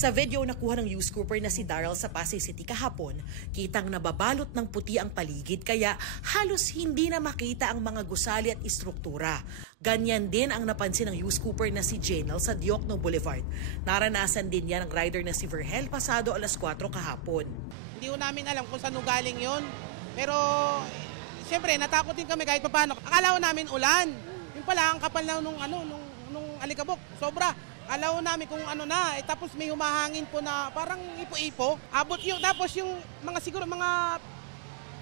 Sa video nakuha ng news scooper na si Daryl sa Pasay City kahapon, kitang nababalot ng puti ang paligid kaya halos hindi na makita ang mga gusali at istruktura. Ganyan din ang napansin ng news scooper na si Janel sa Diokno Boulevard. Naranasan din yan ng rider na si Verhel pasado alas 4 kahapon. Hindi ko namin alam kung saan galing yun. Pero siyempre natakot din kami kahit paano. Akala ko namin ulan. Yung pala ang kapal na nung alikabok. Sobra. Alaw namin kung ano na, tapos may humahangin po na parang ipo-ipo. Abot yung, tapos yung siguro mga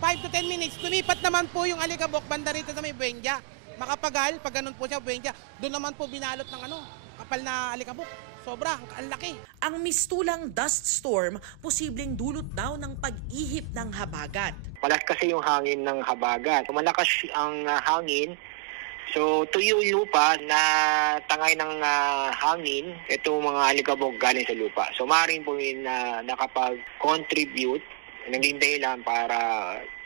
5 to 10 minutes, lumipat naman po yung alikabok banda rito sa may Buendia. Makapagal, pag ganun po siya, Buendia, doon naman po binalot ng kapal na alikabok. Sobra, ang laki. Ang mistulang dust storm, posibleng dulot daw ng pag-ihip ng habagat. Malas kasi yung hangin ng habagat. Malakas ang hangin. So, tuyo yung lupa na tangay ng hangin, itong mga alikabok galing sa lupa. So, maaaring po yun na nakapag-contribute, naging dahilan para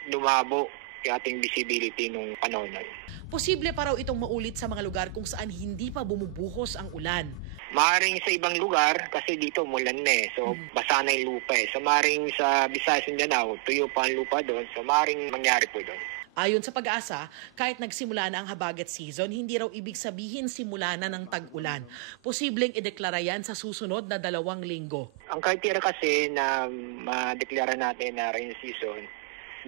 lumabo yung ating visibility nung panahon na yun. Posible pa raw itong maulit sa mga lugar kung saan hindi pa bumubuhos ang ulan. Maaaring sa ibang lugar, kasi dito mulan na So, basa na yung lupa So, maaaring sa Visayas and Mindanao, tuyo pa ang lupa doon. So, maaaring mangyari po doon. Ayon sa Pag-asa, kahit nagsimula na ang habagat season, hindi raw ibig sabihin simula na ng tag-ulan. Posibleng ideklara yan sa susunod na 2 linggo. Ang criteria kasi na madeklara natin na rain season,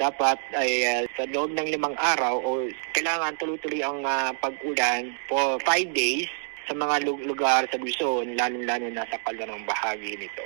dapat ay sa loob ng 5 araw o kailangan tuloy-tuloy ang pag-ulan for 5 days sa mga lugar sa Luzon, lalo-lalo na sa kalurang bahagi nito.